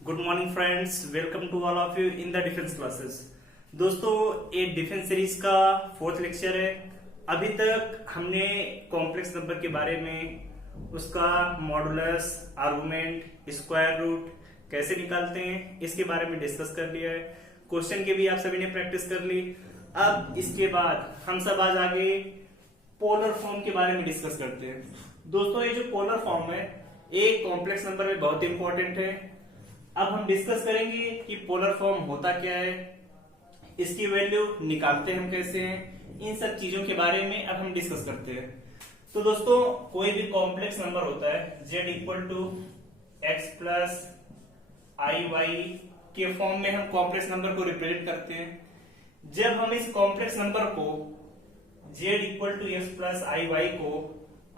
Good morning friends, welcome to all of you in the defence classes. दोस्तों, ये defence series का 4th lecture है। अभी तक हमने कॉम्प्लेक्स नंबर के बारे में, उसका मॉडुलस, आर्गुमेंट, स्क्वायर रूट कैसे निकालते हैं इसके बारे में डिस्कस कर लिया है। क्वेश्चन की भी आप सभी ने प्रैक्टिस कर ली। अब इसके बाद हम सब आज आगे पोलर फॉर्म के बारे में डिस्कस करते हैं। दोस्तों, ये जो पोलर फॉर्म है ये कॉम्प्लेक्स नंबर में बहुत इंपॉर्टेंट है। अब हम डिस्कस करेंगे कि पोलर फॉर्म होता क्या है, इसकी वैल्यू निकालते हम कैसे हैं, इन सब चीजों के बारे में अब हम डिस्कस करते हैं। तो दोस्तों, कोई भी कॉम्प्लेक्स नंबर होता है z equal to x plus i y के फॉर्म में हम कॉम्प्लेक्स नंबर को रिप्रेजेंट करते हैं। जब हम इस कॉम्प्लेक्स नंबर को z equal to x plus i y को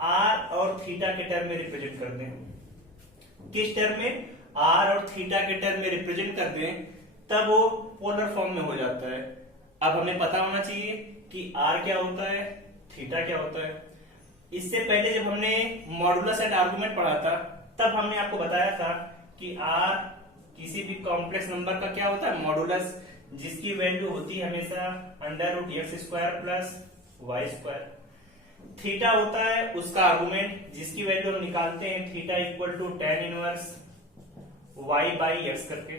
r और थीटा के टर्म में रिप्रेजेंट करते हैं, किस टर्म में, r और थीटा के टर्म में रिप्रेजेंट करते हैं, तब वो पोलर फॉर्म में हो जाता है। अब हमें पता होना चाहिए कि r क्या होता है, थीटा क्या होता है। इससे पहले जब हमने मॉडुलस एंड आर्गुमेंट पढ़ा था तब हमने आपको बताया था कि r किसी भी कॉम्प्लेक्स नंबर का क्या होता है, मॉडुलस, जिसकी वैल्यू होती है हमेशा under root x square plus y square. Theta होता है उसका आर्गुमेंट, जिसकी वैल्यू हम निकालते हैं theta equal to tan inverse y by x करके।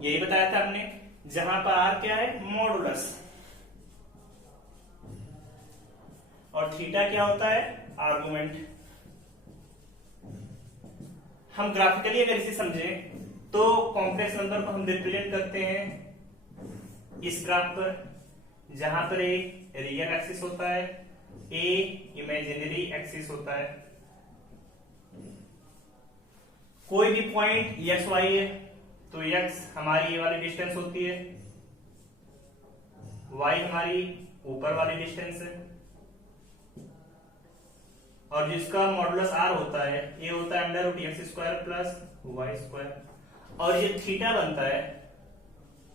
यही बताया था हमने, जहां पर r क्या है, मॉडुलस, और थीटा क्या होता है, आर्गुमेंट। हम ग्राफिकली अगर इसे समझें तो कॉम्प्लेक्स नंबर को हम रिप्रेजेंट करते हैं इस ग्राफ पर, जहां पर ए रियल एक्सिस होता है, ए इमेजिनरी एक्सिस होता है। कोई भी पॉइंट एक्स वाई है तो एक्स हमारी ये वाली डिस्टेंस होती है, वाई हमारी ऊपर वाली डिस्टेंस है, और जिसका मॉडुलस आर होता है ये होता है under root x square plus y square. और ये थीटा बनता है,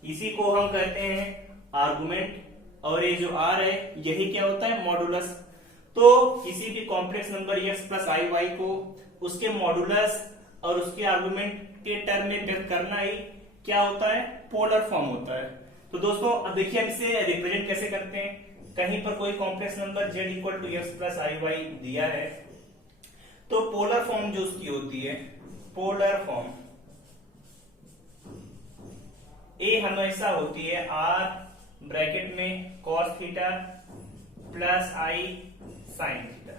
इसी को हम कहते हैं आर्गुमेंट, और ये जो आर है यही क्या होता है, मॉडुलस। तो किसी भी complex number x plus i y को उसके मॉडुलस और उसके आर्गुमेंट के टर्म में व्यक्त करना ही क्या होता है, पोलर फॉर्म होता है। तो दोस्तों, अब देखिए हम इसे रिप्रेजेंट कैसे करते हैं। कहीं पर कोई complex number z equal to x plus i y दिया है तो पोलर फॉर्म जो उसकी होती है, पोलर फॉर्म ए हमेशा होती है r ब्रैकेट में cos theta plus i sine theta,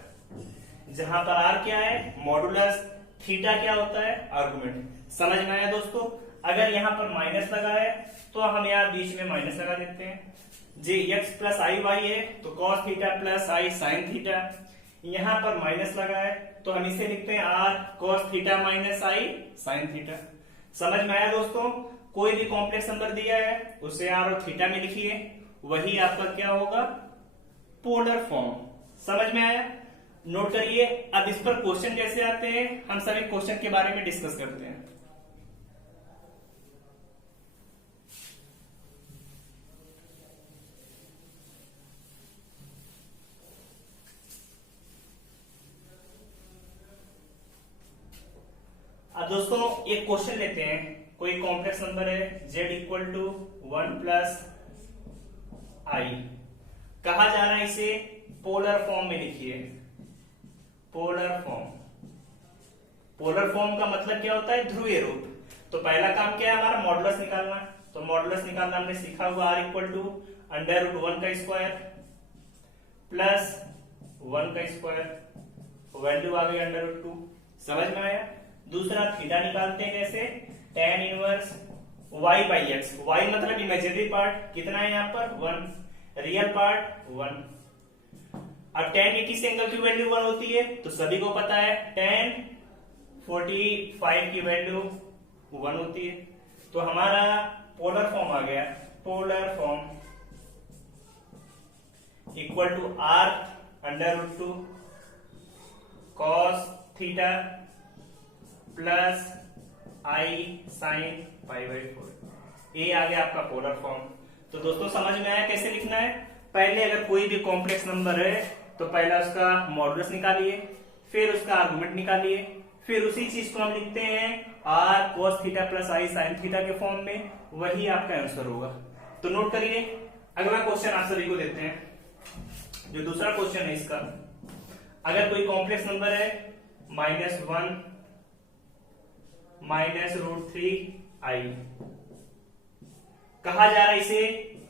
जहां पर r क्या है, मॉडुलस, थीटा क्या होता है, आर्गुमेंट। समझ में आया दोस्तों? अगर यहां पर माइनस लगा है तो हम यहां बीच में माइनस लगा देते हैं। जे एक्स प्लस आई वाई है तो cos theta plus i sine theta, यहां पर माइनस लगा है तो हम इसे लिखते हैं r cos थीटा माइनस आई साइन थीटा। समझ में आया दोस्तों? कोई भी कॉम्प्लेक्स नंबर दिया है उसे r और थीटा में लिखिए, वही आपका क्या होगा, पोलर फॉर्म। समझ में आया? नोट करिए। अब इस पर क्वेश्चन कैसे आते हैं हम सभी क्वेश्चन के बारे में डिस्कस करते हैं। अब दोस्तों एक क्वेश्चन लेते हैं। कोई कॉम्प्लेक्स नंबर है z इक्वल टू 1 प्लस आई, कहा जा रहा है इसे पोलर फॉर्म में लिखिए। पोलर फॉर्म, पोलर फॉर्म का मतलब क्या होता है, ध्रुवीय रूप। तो पहला काम क्या है हमारा, मॉडुलस निकालना। तो मॉडुलस निकालना हमने सीखा हुआ, r equal to under root 1 का स्क्वायर प्लस 1 का स्क्वायर, वैल्यू आ गई अंडर रूट 2। समझ में आया? दूसरा थीटा निकालते हैं कैसे, tan inverse y by x. y मतलब इमेजिनरी पार्ट, कितना है यहाँ पर, 1, रियल पार्ट 1। अब tan के किस एंगल की वैल्यू 1 होती है, तो सभी को पता है tan 45 की वैल्यू 1 होती है। तो हमारा पोलर फॉर्म आ गया, polar form equal to r under root 2 cos theta plus i sine pi by 4। ये आ गया आपका पोलर फॉर्म। तो दोस्तों समझ में आया कैसे लिखना है। पहले अगर कोई भी कॉम्प्लेक्स नंबर है तो पहला उसका मॉडुलस निकालिए, फिर उसका आर्गुमेंट निकालिए, फिर उसी चीज को हम लिखते हैं r cos theta plus i sine theta के फॉर्म में, वही आपका आंसर होगा। तो नोट करिए। अगला क्वेश्चन आप सभी को देते हैं। जो दूसरा क्वेश्चन है इसका, अगर कोई कॉम्प्लेक्स नंबर है -1 -√3i, कहा जा रहा है इसे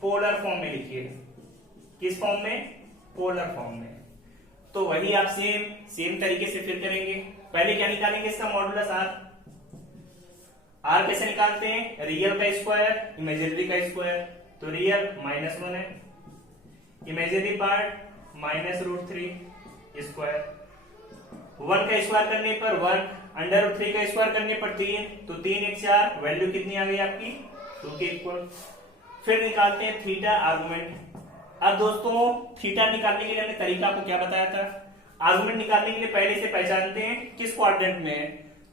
पोलर फॉर्म में लिखिए। किस फॉर्म में? पोलर फॉर्म में। तो वही आप सेम तरीके से फिर करेंगे। पहले क्या निकालेंगे? इसका मॉडुलस आर। आर कैसे निकालते हैं? रियल का स्क्वायर इमेजिनरी का स्क्वायर। तो रियल -1 है, इमेजिनरी पार्ट -√3 स्क्वायर। 1 का स्क्वायर करने पर 1, √3 का स्क्वायर करने पर 3, तो 3 1 4, वैल्यू कितनी आ गई आपकी? 2 के इक्वल। फिर निकालते हैं थीटा आर्गुमेंट। अब दोस्तों थीटा निकालने के लिए हमने तरीका आपको क्या बताया था? आर्गुमेंट निकालने के लिए पहले से पहचानते हैं किस क्वाड्रेंट में है।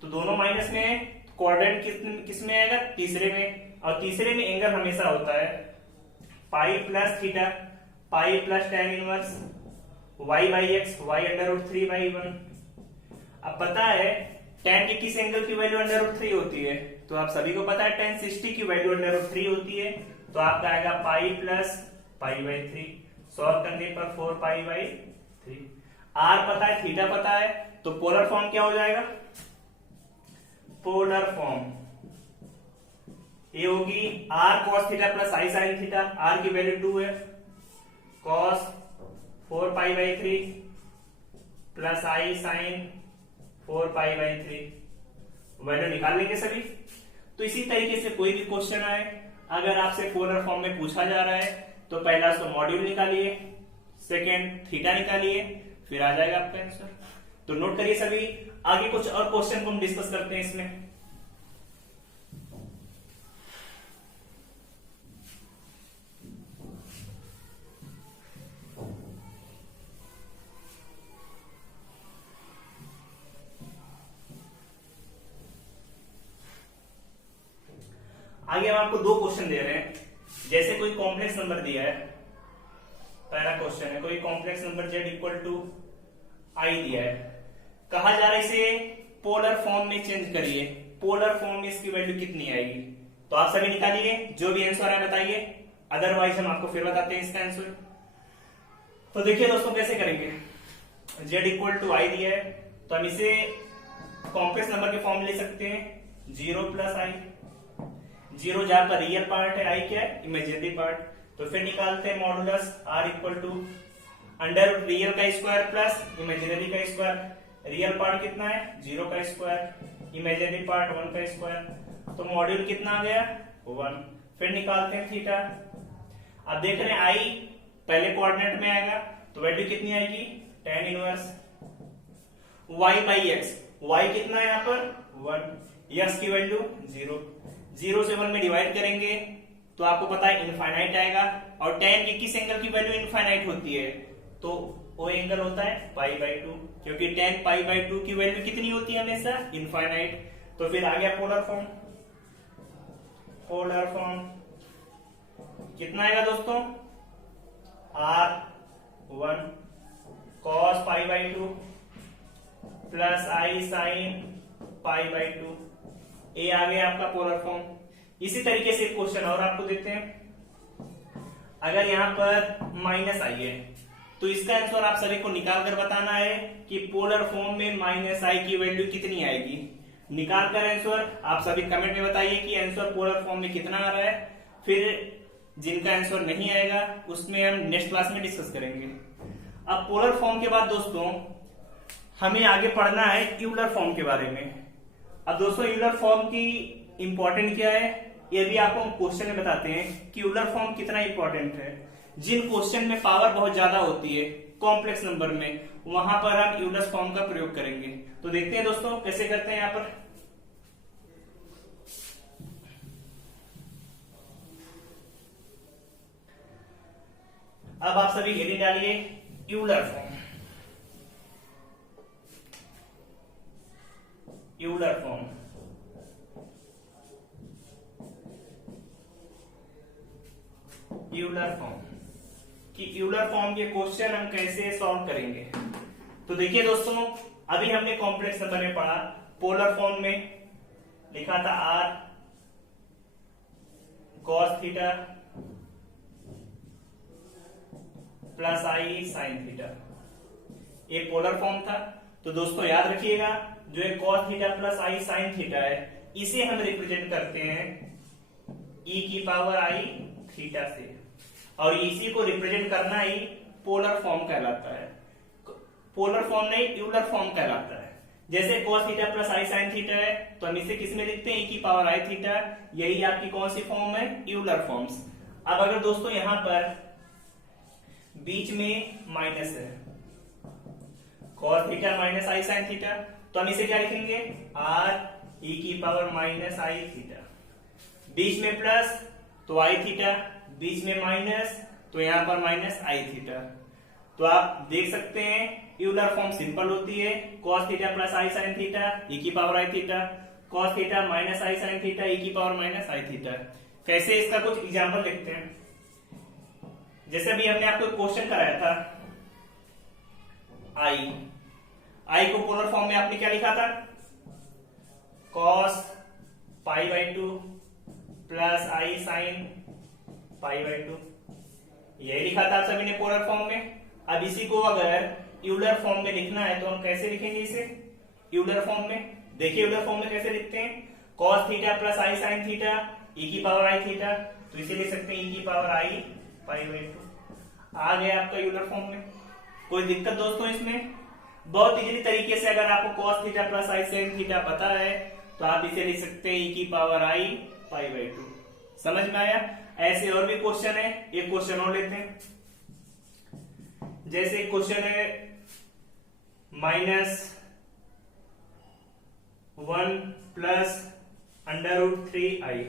तो दोनों माइनस में है, क्वाड्रेंट किस में आएगा? तीसरे में। और तीसरे में एंगल हमेशा होता है pi plus theta, pi plus tan inverse y/x, y √3/1। अब पता है tan के किस एंगल की वैल्यू √3 होती है? तो आप सभी को पता है tan 60 की वैल्यू √3 होती है। तो आपका आएगा पाई प्लस पाई/3, सॉल्व करने पर 4पाई/3। आर पता है, थीटा पता है, तो पोलर फॉर्म क्या हो जाएगा? पोलर फॉर्म ये होगी r cos theta plus i sine theta. R की वैल्यू 2 है, कॉस 4पाई/3 प्लस आई साइन 4पाई/3। वैल्यू निकाल लेंगे सभी। तो इसी तरीके से कोई भी क्वेश्चन आए, अगर आपसे पोलर फॉर्म में पूछा जा रहा है, तो पहला उसको मॉड्यूल निकालिए, सेकेंड थीटा निकालिए, फिर आ जाएगा आपका आंसर। तो नोट करिए सभी। आगे कुछ और क्वेश्चन को हम डिस्कस करते हैं इसमें। आगे हम आपको 2 क्वेश्चन दे रहे हैं। जैसे कोई कॉम्प्लेक्स नंबर दिया है, पहला क्वेश्चन है कोई कॉम्प्लेक्स नंबर z = i दिया है, कहा जा रहा है इसे पोलर फॉर्म में चेंज करिए। पोलर फॉर्म में इसकी वैल्यू कितनी आएगी? तो आप सभी निकालिए, जो भी आंसर है बताइए, अदरवाइज हम आपको फिर बताते हैं इसका आंसर। तो देखिए दोस्तों कैसे करेंगे। z = i दिया है, तो हम इसे कॉम्प्लेक्स नंबर के फॉर्म में ले सकते हैं 0 + i। 0 जहां पर रियल पार्ट है, i क्या है? Imaginary part. तो फिर निकालते हैं मॉडुलस r = अंडर रियल का स्क्वायर प्लस इमेजिनरी का स्क्वायर। रियल पार्ट कितना है? 0 का स्क्वायर, इमेजिनरी पार्ट 1 का स्क्वायर। तो मॉड्यूल कितना आ गया? 1। फिर निकालते हैं थीटा। अब देख रहे हैं i पहले कोऑर्डिनेट में आएगा, तो वैल्यू कितनी आएगी? tan inverse y/x। y कितना है यहाँ पर? 1। x की वैल्यू 0। 0 से 1 में डिवाइड करेंगे तो आपको पता है इनफाइनाइट आएगा। और tan की किस एंगल की वैल्यू इनफाइनाइट होती है? तो वो एंगल होता है पाई/2, क्योंकि tan पाई/2 की वैल्यू कितनी होती है? हमेशा इनफाइनाइट। तो फिर आ गया पोलर फॉर्म। पोलर फॉर्म कितना आएगा दोस्तों? r1 cos पाई/2 plus i sign पाई/2। ये आ गया आपका पोलर फॉर्म। इसी तरीके से क्वेश्चन और आपको देते हैं। अगर यहां पर माइनस आई है, तो इसका आंसर आप सभी को निकाल कर बताना है कि पोलर फॉर्म में -i की वैल्यू कितनी आएगी। निकाल कर आंसर आप सभी कमेंट में बताइए कि आंसर पोलर फॉर्म में कितना आ रहा है। फिर जिनका आंसर नहीं आएगा उसमें हम नेक्स्ट क्लास में डिस्कस करेंगे। अब पोलर फॉर्म के बाद दोस्तों हमें आगे पढ़ना है यूलर फॉर्म के बारे में। अब दोस्तों यूलर फॉर्म की इंपॉर्टेंट क्या है, ये भी आपको हम क्वेश्चन में बताते हैं कि यूलर फॉर्म कितना इंपॉर्टेंट है। जिन क्वेश्चन में पावर बहुत ज्यादा होती है कॉम्प्लेक्स नंबर में, वहां पर हम यूलर फॉर्म का प्रयोग करेंगे। तो देखते हैं दोस्तों कैसे करते हैं यहां पर। अब आप सभी हेडिंग डालिए Euler form. Euler form Euler form कि यूलर फॉर्म के क्वेश्चन हम कैसे सॉल्व करेंगे। तो देखिए दोस्तों, अभी हमने कॉम्प्लेक्स नंबर में पढ़ा पोलर फॉर्म में लिखा था r cos theta plus i sin theta, ये पोलर फॉर्म था। तो दोस्तों याद रखिएगा, जो एक cos theta plus i sin theta है, इसे हम रिप्रेजेंट करते हैं e की पावर i थीटा से, और इसी को रिप्रेजेंट करना ही पोलर फॉर्म कहलाता है। पोलर फॉर्म नहीं, यूलर फॉर्म कहलाता है। जैसे cos theta plus i sin theta है, तो हम इसे किस में लिखते हैं, e की पावर i थीटा। यही आपकी कौन सी फॉर्म है, यूलर फॉर्म्स। अब अगर दोस्तों यहां पर बीच में माइनस है, cos theta minus i sin theta, तो हम इसे क्या लिखेंगे, r e की पावर माइनस i थीटा। बीच में प्लस तो i थीटा, बीच में माइनस तो यहां पर माइनस i थीटा। तो आप देख सकते हैं यूलर फॉर्म सिंपल होती है, cos theta plus i sin theta e की power i theta, cos theta minus i sin theta e की पावर माइनस i थीटा। कैसे, इसका कुछ एग्जांपल लिखते हैं। जैसे अभी हमने आपको क्वेश्चन कराया था i को पोलर फॉर्म में आपने क्या लिखा था, cos pi by 2 plus i sin pi by 2, यही लिखा था आप सभी ने पोलर फॉर्म में। अब इसी को अगर यूलर फॉर्म में लिखना है तो हम कैसे लिखेंगे इसे, यूलर फॉर्म में। देखिए यूलर फॉर्म में कैसे लिखते हैं, cos theta plus i sin theta e की पावर i थीटा, तो इसे लिख सकते हैं e की पावर i पाई बाई 2। आ गया आपका यूलर फॉर्म में। कोई दिक्कत दोस्तों इसमें? बहुत इजीली तरीके से अगर आपको cos theta plus i sin theta पता है तो आप इसे लिख सकते हैं e की पावर i पाई बाई 2। समझ में आया? ऐसे और भी क्वेश्चन है, एक क्वेश्चन और लेते हैं। जैसे क्वेश्चन है -1 प्लस √3i।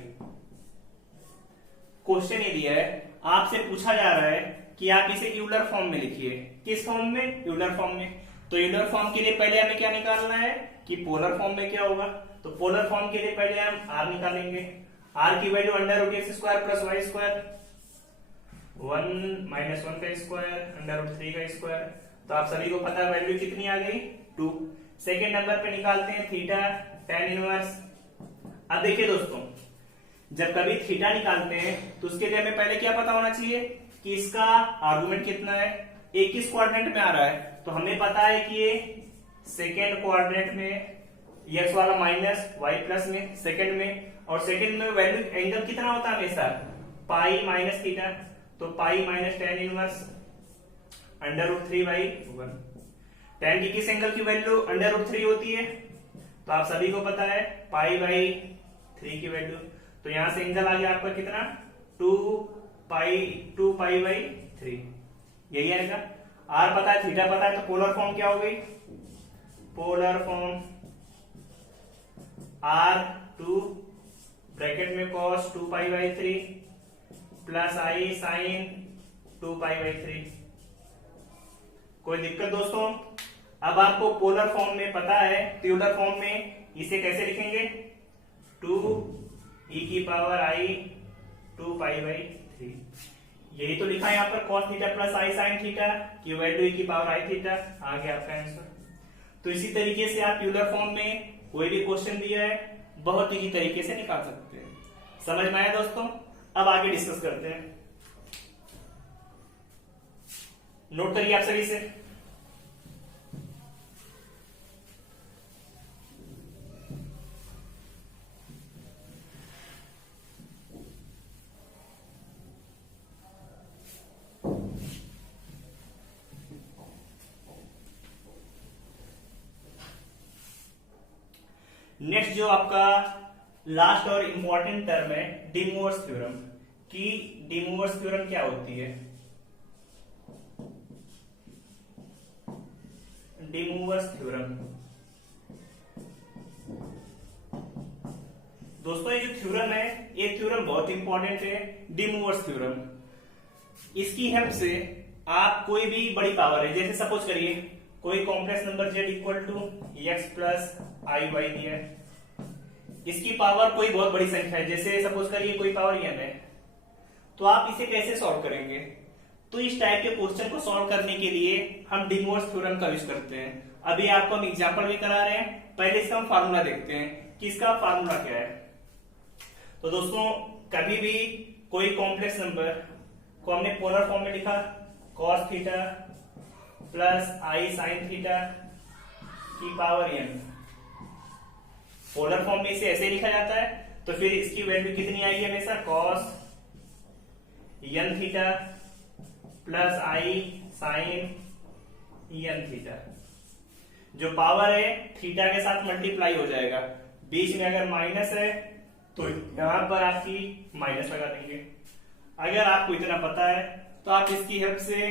क्वेश्चन ये दिया है, आपसे पूछा जा रहा है कि आप इसे यूलर फॉर्म में लिखिए। किस फॉर्म में? यूलर फॉर्म में। तो यूलर फॉर्म के लिए पहले हमें क्या निकालना है कि पोलर फॉर्म में क्या होगा। तो पोलर फॉर्म के लिए पहले हम r निकालेंगे। r की value √x² plus y square, 1 minus 1 का स्क्वायर √3 का स्क्वायर। तो आप सभी को पता है वैल्यू कितनी आ गई, 2। सेकेंड नंबर पे निकालते हैं थीटा tan इनवर्स। अब देखिए दोस्तों, जब कभी थीटा निकालते हैं तो उसके लिए हमें पहले क्या पता होना चाहिए कि इसका आर्गुमेंट कितना है। एक किस क्वाड्रेंट में आ रहा है, तो हमें पता है कि ये सेकेंड क्वाड्रेंट में, x वाला माइनस y प्लस में सेकेंड में, और सेकेंड में वैल्यू एंगल कितना होता है हमेशा, पाई माइनस थीटा। तो pi minus tan inverse √3/1। tan की किस एंगल की वैल्यू √3 होती है, तो आप सभी को पता है पाई बाई 3 की वैल्यू। तो यहां से एंगल आ गया आपका कितना, 2 पाई बाई 3, यही आएगा। r पता है, थीटा पता है, तो पोलर फॉर्म क्या हो गई, पोलर फॉर्म r2 ब्रैकेट में cos 2 pi by 3 plus i sin 2 pi by 3। कोई दिक्कत दोस्तों? अब आपको पोलर फॉर्म में पता है, यूलर फॉर्म में इसे कैसे लिखेंगे, 2 e की पावर i 2 पाई बाई 3। यही तो लिखा है यहाँ पर cos theta plus i sin theta की वैल्यू e की पावर i थीटा। आ गया आपका आंसर। तो इसी तरीके से आप यूलर फॉर्म में कोई भी क्वेश्चन दिया है बहुत इजी तरीके से निकाल सकते हैं। समझ में आया दोस्तों? अब आगे डिस्कस करते हैं। नोट करिए आप सभी से। नेक्स्ट जो आपका लास्ट और इंपॉर्टेंट टर्म है डी मूवर्स थ्योरम। की डी मूवर्स थ्योरम क्या होती है? डी मूवर्स थ्योरम दोस्तों, ये जो थ्योरम है, ये थ्योरम बहुत इंपॉर्टेंट है, डी मूवर्स थ्योरम। इसकी हेल्प से आप कोई भी बड़ी पावर है, जैसे सपोज करिए कोई complex number z equal to x plus i y दिया है, इसकी पावर कोई बहुत बड़ी संख्या है, जैसे सपोज करिए कोई पावर n है, तो आप इसे कैसे सॉल्व करेंगे? तो इस टाइप के क्वेश्चन को सॉल्व करने के लिए हम डी मूवर्स थ्योरम का यूज करते हैं। अभी आपको हम एग्जांपल भी करा रहे हैं, पहले इसका हम फार्मूला देखते हैं कि इसका फार्मूला क्या है। तो दोस्तों कभी भी कोई कॉम्प्लेक्स नंबर को हमने पोलर फॉर्म में लिखा cos theta plus i sine theta की पावर n, पोलर फॉर्म में इसे ऐसे लिखा जाता है, तो फिर इसकी वैल्यू कितनी आएगी हमेशा cos n theta plus i sign n theta. जो पावर है थीटा के साथ मल्टीप्लाई हो जाएगा, बीच में अगर माइनस है तो यहां पर आपकी माइनस लगा देंगे। अगर आपको इतना पता है तो आप इसकी हेल्प से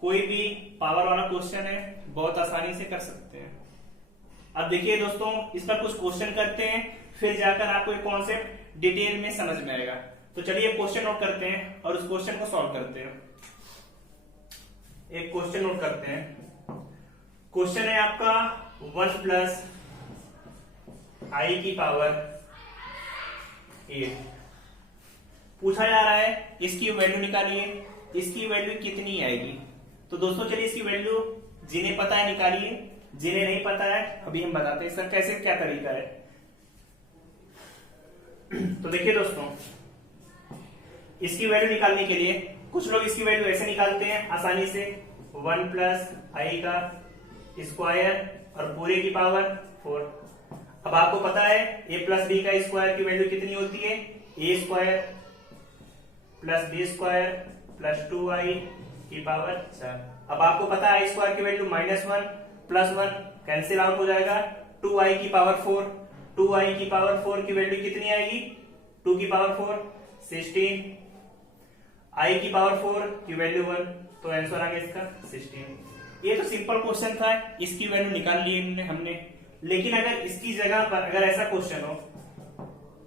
कोई भी पावर वाला क्वेश्चन है बहुत आसानी से कर सकते हैं। अब देखिए दोस्तों, इस पर कुछ क्वेश्चन करते हैं, फिर जाकर आपको ये कॉन्सेप्ट डिटेल में समझ में आएगा। तो चलिए क्वेश्चन नोट करते हैं और उस क्वेश्चन को सॉल्व करते हैं। एक क्वेश्चन नोट करते हैं। क्वेश्चन है आपका 1 प्लस आई की पावर 8 पूछा जा रहा है, इसकी वैल्यू निकालिए, इसकी वैल्यू कितनी आएगी। तो दोस्तों चलिए इसकी वैल्यू जिन्हें पता है निकालिए, जिन्हें नहीं पता है अभी हम बताते हैं सर कैसे क्या तरीका है। तो देखिए दोस्तों, इसकी वैल्यू निकालने के लिए कुछ लोग इसकी वैल्यू ऐसे निकालते हैं आसानी से, 1 प्लस आई का स्क्वायर और पूरे की पावर 4। अब आपको पता है a प्लस बी का स्क्वायर की वैल्यू कितनी होती है, a square plus b square plus 2i की पावर 4। अब आपको पता है i स्क्वायर की वैल्यू -1 प्लस 1 कैंसिल आउट हो जाएगा, 2i की पावर 4, 2i की पावर 4 की वैल्यू कितनी आएगी, 2 की पावर 4 16, i की पावर 4 की वैल्यू 1, तो आंसर आ गया इसका 16। ये तो सिंपल क्वेश्चन था, इसकी वैल्यू निकाल ली हमने। लेकिन अगर इसकी जगह पर अगर ऐसा क्वेश्चन हो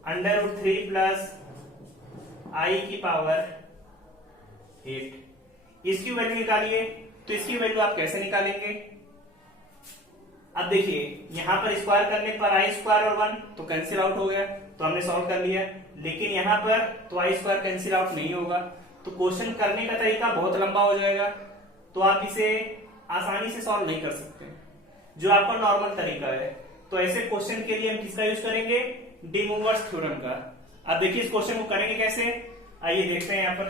√3 प्लस आई की पावर 8, इसकी वैल्यू निकालिए, तो इसकी वैल्यू आप कैसे निकालेंगे। अब देखिए यहां पर स्क्वायर करने पर आई स्क्वायर और 1 तो कैंसिल आउट हो गया, तो हमने सॉल्व कर लिया। लेकिन यहां पर तो आई स्क्वायर कैंसिल आउट नहीं होगा, तो क्वेश्चन करने का तरीका बहुत लंबा हो जाएगा, तो आप इसे आसानी से सॉल्व नहीं कर सकते जो आपका नॉर्मल तरीका है। तो ऐसे क्वेश्चन के लिए हम किसका यूज करेंगे, डी मूवर्स थ्योरम का। अब देखिए इस क्वेश्चन को करेंगे कैसे, आइए देखते हैं। यहां पर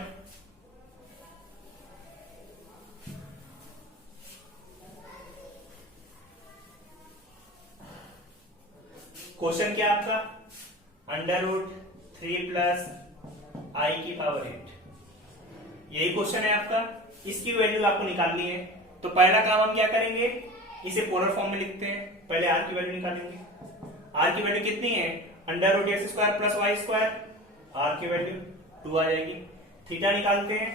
क्वेश्चन क्या आपका, √3 प्लस आई की पावर 8, यही क्वेश्चन है आपका। इसकी वैल्यू आपको निकालनी है, तो पहला काम हम क्या करेंगे, इसे पोलर फॉर्म में लिखते हैं। पहले r की वैल्यू निकालेंगे, r की वैल्यू कितनी है, √x square plus y square, r की वैल्यू 2 आ जाएगी। थीटा निकालते हैं,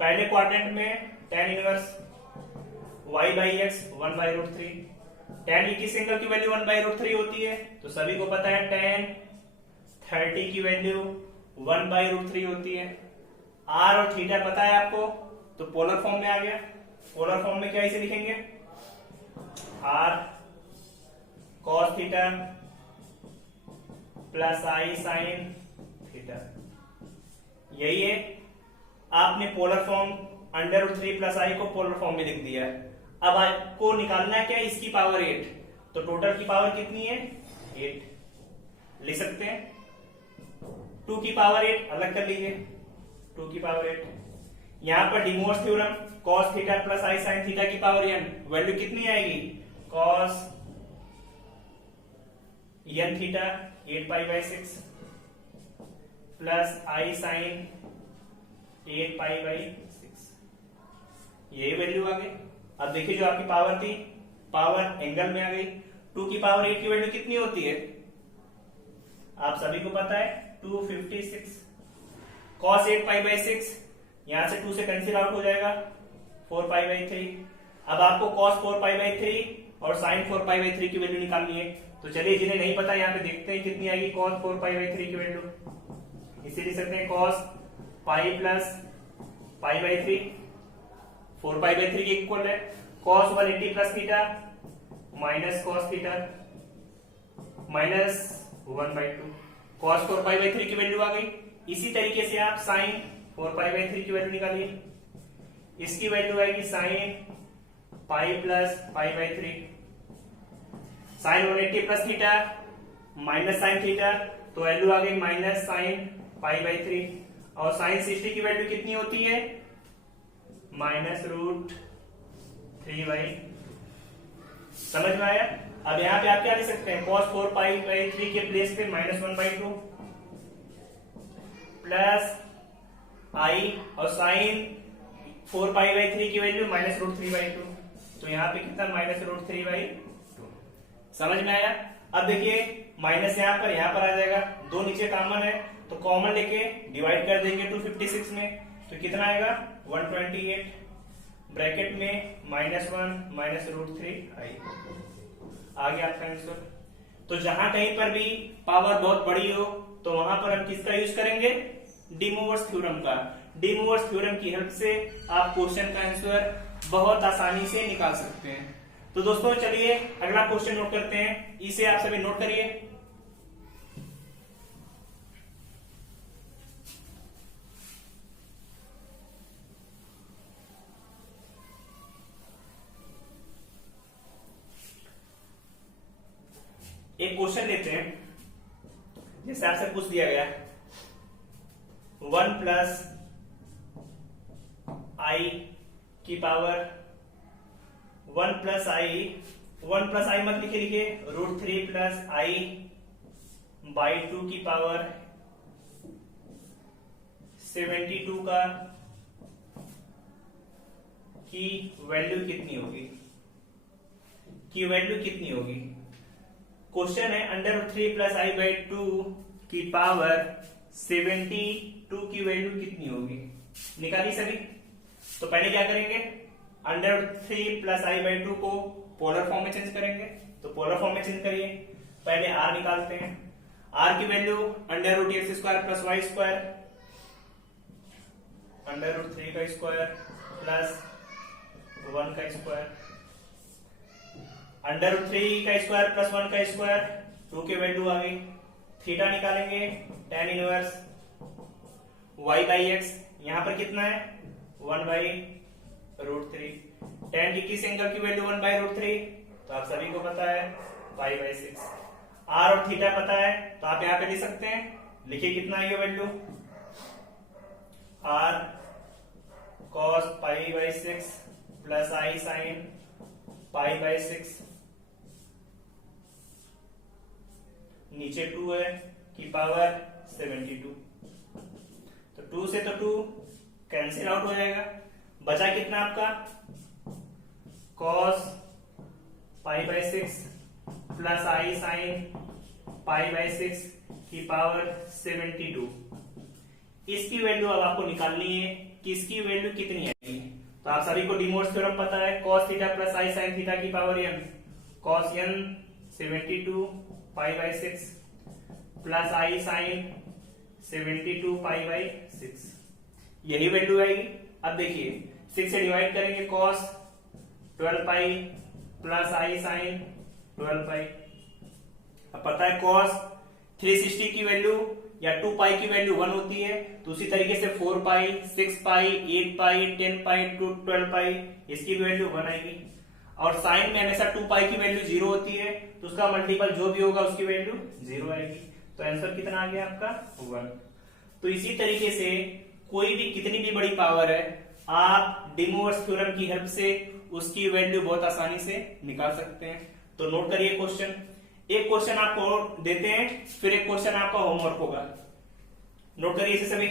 पहले क्वाड्रेंट में tan इनवर्स y/x 1/√3, tan की किस एंगल की वैल्यू 1/√3 होती है, तो सभी को पता है tan 30 की वैल्यू 1/√3 होती है। r और थीटा पता है आपको, तो पोलर फॉर्म में आ गया। पोलर फॉर्म में क्या इसे लिखेंगे, r cos theta plus i sine theta, यही है। आपने पोलर फॉर्म √3 प्लस आई को पोलर फॉर्म में लिख दिया। अब आपको निकालना है क्या, इसकी पावर 8, तो टोटल की पावर कितनी है 8, लिख सकते हैं। 2 की पावर 8 अलग कर लीजिए, 2 की पावर 8। यहां पर डिमोर्स theorem cos theta plus i sine theta की पावर n, वैल्यू कितनी आएगी, cos n theta 8π/6 plus i sign 8π/6, यही वैल्यू आ गई। अब देखिए जो आपकी पावर थी, पावर एंगल में आ गई। 2 की पावर 8 की वैल्यू कितनी होती है, आप सभी को पता है 256, cos 8π/6, यहां से 2 से कैंसिल आउट हो जाएगा, 4π/3। अब आपको cos 4π/3 और sin 4π/3 की वैल्यू निकालनी है। तो चलिए जिन्हें नहीं पता यहाँ पे देखते हैं कितनी आएगी cos 4π/3 की वैल्यू। इसे लिख सकते हैं cos पाई प्लस π/3, 4π/3 के इक्वल है cos 180 plus theta minus cos theta minus 1/2, cos 4π/3 की वैल्यू आ गई। इसी तरीके से आप sin 4π/3 की वैल्यू निकालिए, इसकी वैल्यू आएगी sin pi plus π/3। Sine 180 plus theta minus sine theta, तो वैल्यू आ गई माइनस साइन पाई बाई 3। और साइन 60 की वैल्यू कितनी होती है? Minus root 3 by. समझ में आया? अब यहाँ पे आप क्या लिख सकते हैं? cos 4 पाई बाई 3 के प्लेस पे माइनस 1/2 प्लस आई, और साइन 4 पाई बाई 3 की वैल्यू माइनस रूट 3/2, तो यहाँ पे कितना? Minus root 3/2। समझ में आया? अब देखिए माइनस यहाँ पर आ जाएगा, दो नीचे कॉमन है तो कॉमन लेके डिवाइड कर देंगे 256 में, तो कितना आएगा? 128 ब्रैकेट में -1 माइनस रूट 3 आई। आ गया आपका आंसर। तो जहां कहीं पर भी पावर बहुत बड़ी हो तो वहां पर हम किसका यूज करेंगे? डी मूवर्स थ्योरम का। डी मूवर्स थ्योरम की हेल्प से आप क्वेश्चन का आंसर बहुत आसानी से निकाल सकते हैं। तो दोस्तों चलिए अगला क्वेश्चन नोट करते हैं, इसे आप सभी नोट करिए। एक क्वेश्चन लेते हैं, जैसे आपसे पूछ दिया गया 1 प्लस आई की पावर 1 प्लस आई मत लिखिए रूट 3 प्लस आई बाई 2 की पावर 72 का की वैल्यू कितनी होगी? की वैल्यू कितनी होगी? क्वेश्चन है under root 3 plus i by 2 की पावर 72 की वैल्यू कितनी होगी? निकालिए सभी। तो पहले क्या करेंगे? Under root 3 plus i by 2 को पोलर फॉर्म में चेंज करेंगे, तो पोलर फॉर्म में चेंज करिए। पहले आर निकालते हैं। आर की value under root x square plus y square, under root 3 का स्क्वायर प्लस 1 का स्क्वायर, अंडर रूट 3 का स्क्वायर प्लस 1 का स्क्वायर, 2 की वैल्यू आ गई। थीटा निकालेंगे, tan inverse y by x, यहां पर कितना है? 1 बाई रूट 3। tan की किस एंगल की वैल्यू 1 बाई रूट 3? तो आप सभी को पता है पाई बाई 6। r और थीटा पता है तो आप यहां पे लिख सकते हैं। लिखिए कितना है ये value? r cos pi by 6 plus i sign pi by 6, नीचे 2 है की पावर 72, तो 2 से तो 2 कैंसिल आउट हो जाएगा। बचा कितना आपका? cos pi by 6 plus i sine pi by 6 की पावर 72। इसकी वैल्यू अब आपको निकालनी है कि इसकी वैल्यू कितनी आएगी। तो आप सभी को डी मूवर्स थ्योरम पता है, cos theta plus i sine theta की power n, cos n 72 pi by 6 plus i sine 72 pi by 6, यही वैल्यू आएगी। अब देखिए 6 से डिवाइड करेंगे, cos 12 pi plus i sign 12 पाई। अब पता है cos 360 की वैल्यू या 2 पाई की वैल्यू 1 होती है, तो उसी तरीके से 4 पाई 6 पाई 8 पाई 10 पाई 12 पाई इसकी वैल्यू 1 आएगी। और साइन में हमेशा 2 पाई की वैल्यू 0 होती है, तो उसका मल्टीपल जो भी होगा उसकी वैल्यू 0 आएगी। तो आंसर कितना आ गया आपका? 1। तो इसी तरीके से कोई भी कितनी भी बड़ी पावर है, आप डी मूवर्स थ्योरम की हेल्प से उसकी वैल्यू बहुत आसानी से निकाल सकते हैं। तो नोट करिए क्वेश्चन। एक क्वेश्चन आपको देते हैं, फिर एक क्वेश्चन आपका होमवर्क होगा। नोट करिए इसे सभी।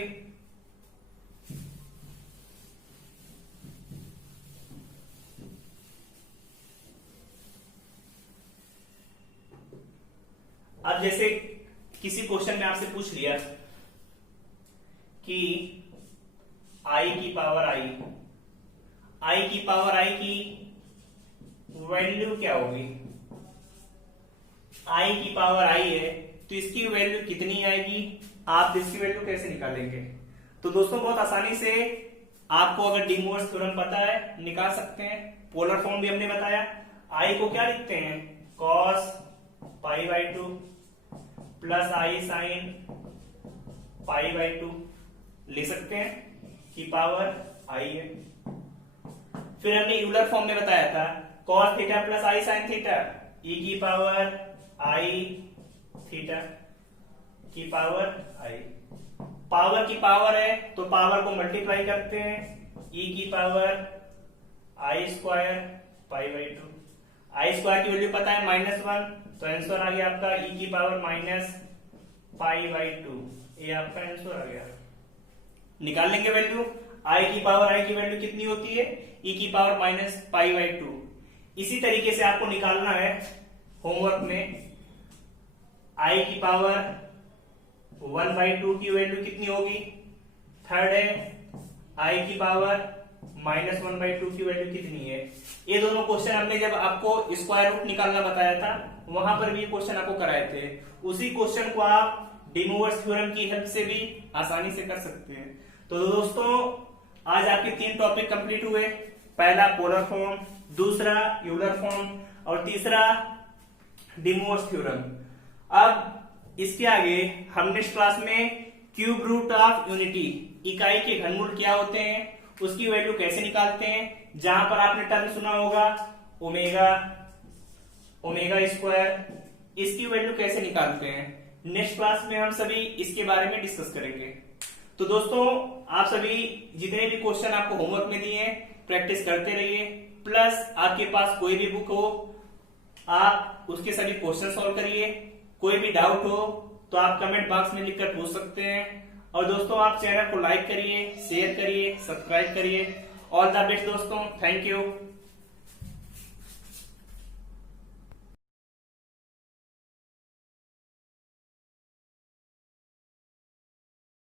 अब जैसे किसी क्वेश्चन में आपसे पूछ लिया कि आई की पावर आई की वैल्यू क्या होगी? आई की पावर आई है तो इसकी वैल्यू कितनी आएगी? आप इसकी वैल्यू कैसे निकालेंगे? तो दोस्तों बहुत आसानी से आपको अगर डी मूवर्स थ्योरम पता है निकाल सकते हैं। पोलर फॉर्म भी हमने बताया। आई को क्या लिखते हैं? cos pi by 2 plus i sine pi by 2 लिख सकते हैं कि पावर आई है। फिर हमने यूलर फॉर्म में बताया था cos theta plus i sine theta, ई की पावर आई थीटा की पावर आई। पावर की पावर है तो पावर को मल्टीप्लाई करते हैं, ई की power I square pi by two. I square की वैल्यू पता है -1, तो आंसर आ गया आपका ई की power minus pi by two. ये आपका आंसर आ गया। निकाल लेंगे वैल्यू, आई की पावर आई की वैल्यू कितनी होती है, ई की power minus pi by two. इसी तरीके से आपको निकालना है होमवर्क में, आई की पावर 1/2 की वैल्यू कितनी होगी। थर्ड है आई की पावर -1/2 की वैल्यू कितनी है। ये दोनों क्वेश्चन हमने जब आपको स्क्वायर रूट निकालना बताया था वहां पर भी क्वेश्चन आपको कराए थे। उसी क्वेश्चन को आप डी मूवर्स थ्योरम की हेल्प से भी आसानी से कर सकते हैं। तो दोस्तों आज आपके 3 टॉपिक कंप्लीट हुए। पहला पोलर फॉर्म, दूसरा यूलर फॉर्म और तीसरा डी मूवर्स थ्योरम। अब इसके आगे हम नेक्स्ट क्लास में क्यूब रूट ऑफ यूनिटी, इकाई के घनमूल क्या होते हैं, उसकी वैल्यू कैसे निकालते हैं। जहां पर आपने टर्म सुना होगा ओमेगा, ओमेगा स्क्वायर, इसकी वैल्यू कैसे निकालते हैं, नेक्स्ट क्लास में हम सभी इसके बारे में डिस्कस करेंगे। तो दोस्तों आप सभी जितने भी क्वेश्चन आपको होमवर्क में दिए हैं प्रैक्टिस करते रहिए। प्लस आपके पास कोई भी बुक हो आप उसके सभी क्वेश्चन सॉल्व करिए। कोई भी डाउट हो तो आप कमेंट बॉक्स में लिखकर पूछ सकते हैं। और दोस्तों आप चैनल को लाइक करिए, शेयर करिए, सब्सक्राइब करिए। ऑल द बेस्ट दोस्तों, थैंक यू।